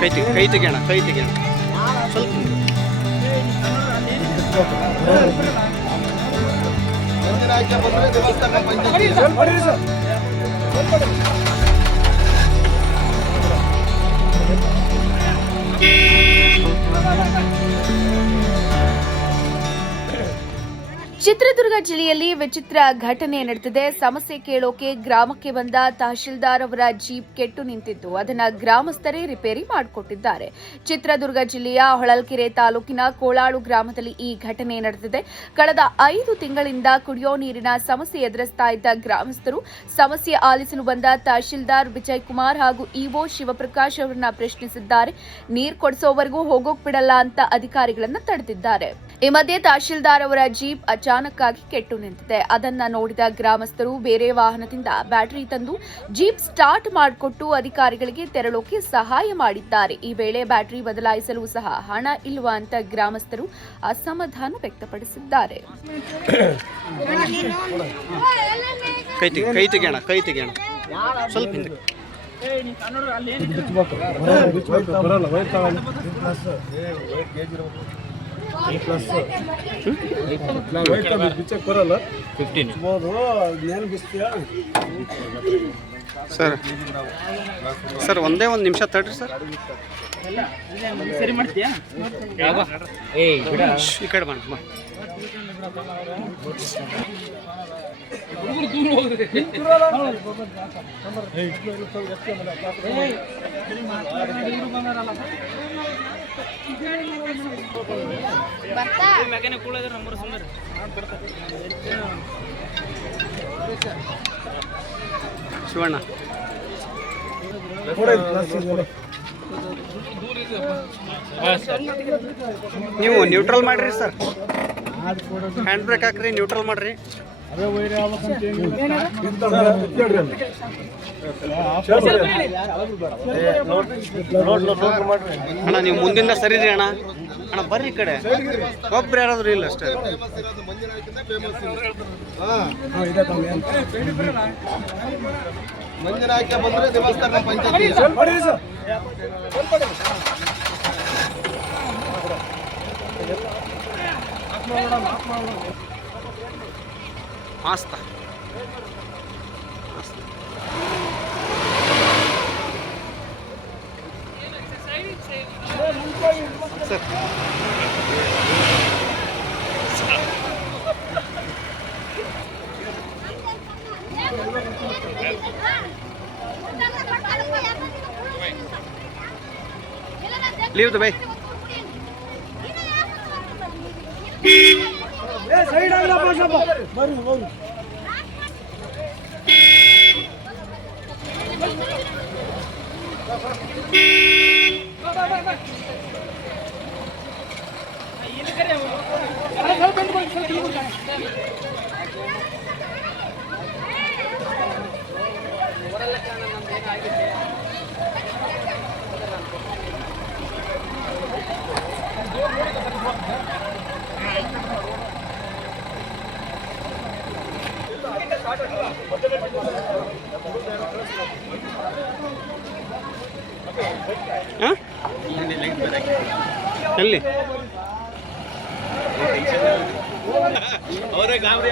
ಕೈ ತೆಗೆಯೋಣ ಸ್ವಲ್ಪ ಚಿತ್ರದುರ್ಗ ಜಿಲ್ಲೆಯಲ್ಲಿ ವಿಚಿತ್ರ ಘಟನೆ ನಡೆದಿದೆ. ಸಮಸ್ಯೆ ಕೇಳೋಕೆ ಗ್ರಾಮಕ್ಕೆ ಬಂದ ತಹಶೀಲ್ದಾರ್ ಅವರ ಜೀಪ್ ಕೆಟ್ಟು ನಿಂತಿದ್ದು ಅದನ್ನ ಗ್ರಾಮಸ್ಥರೇ ರಿಪೇರಿ ಮಾಡಿಕೊಟ್ಟಿದ್ದಾರೆ. ಚಿತ್ರದುರ್ಗ ಜಿಲ್ಲೆಯ ಹೊಳಲ್ಕೆರೆ ತಾಲೂಕಿನ ಕೋಳಾಳು ಗ್ರಾಮದಲ್ಲಿ ಈ ಘಟನೆ ನಡೆದಿದೆ. ಕಳೆದ 5 ತಿಂಗಳಿಂದ ಕುಡಿಯೋ ನೀರಿನ ಸಮಸ್ಯೆ ಎದುರಿಸ್ತಾ ಇದ್ದ ಗ್ರಾಮಸ್ಥರು ಸಮಸ್ಯೆ ಆಲಿಸಲು ಬಂದ ತಹಶೀಲ್ದಾರ್ ವಿಜಯ್ ಕುಮಾರ್ ಹಾಗೂ ಇಒ ಶಿವಪ್ರಕಾಶ್ ಅವರನ್ನ ಪ್ರಶ್ನಿಸಿದ್ದಾರೆ. ನೀರು ಕೊಡಿಸೋವರೆಗೂ ಹೋಗೋಕ್ ಬಿಡಲ್ಲ ಅಂತ ಅಧಿಕಾರಿಗಳನ್ನ ತಡೆದಿದ್ದಾರೆ. ಈ ಮಧ್ಯೆ ತಹಶೀಲ್ದಾರ್ ಅವರ ಜೀಪ್ ಅಚಾನಕ್ ಆಗಿ ಕೆಟ್ಟು ನಿಂತಿದೆ. ಅದನ್ನ ನೋಡಿದ ಗ್ರಾಮಸ್ಥರು ಬೇರೆ ವಾಹನದಿಂದ ಬ್ಯಾಟರಿ ತಂದು ಜೀಪ್ ಸ್ಟಾರ್ಟ್ ಮಾಡಿಕೊಟ್ಟು ಅಧಿಕಾರಿಗಳಿಗೆ ತೆರಳೋಕೆ ಸಹಾಯ ಮಾಡಿದ್ದಾರೆ. ಈ ವೇಳೆ ಬ್ಯಾಟರಿ ಬದಲಾಯಿಸಲು ಸಹ ಹಣ ಇಲ್ವಾ ಅಂತ ಗ್ರಾಮಸ್ಥರು ಅಸಮಾಧಾನ ವ್ಯಕ್ತಪಡಿಸಿದ್ದಾರೆ. ಕೈ ತೆಗೆಯೋಣ ಸ್ವಲ್ಪ ಸರ್ ಒಂದೇ ಒಂದು ನಿಮಿಷ ತಡ್ರಿ ಸರ್. ಈ ಕಡೆ ಬಣ್ಣ ಶಿವಣ್ಣ ನೀವು ನ್ಯೂಟ್ರಲ್ ಮಾಡ್ರಿ ಸರ್. ಹ್ಯಾಂಡ್ ಬ್ರೇಕ್ ಹಾಕ್ರಿ, ನ್ಯೂಟ್ರಲ್ ಮಾಡ್ರಿ. ಅಣ್ಣ ನೀವು ಮುಂದಿಂದ ಸರಿರಿ ಅಣ್ಣ. ಬರ್ರಿ ಈ ಕಡೆ. ಒಬ್ರು ಯಾರಾದ್ರೂ ಇಲ್ಲ ಅಷ್ಟೇ. ಮಂಜನಾಯ್ಕೆ ಬಂದ್ರೆ ದೇವಸ್ಥಾನ ಪಂಚಾಯತ್ ಆಸ್ತಾ sir leave the way. Side agla pasappa. Barri. ಎಲ್ಲಿ ಅವರೇ ಗಾಬರಿ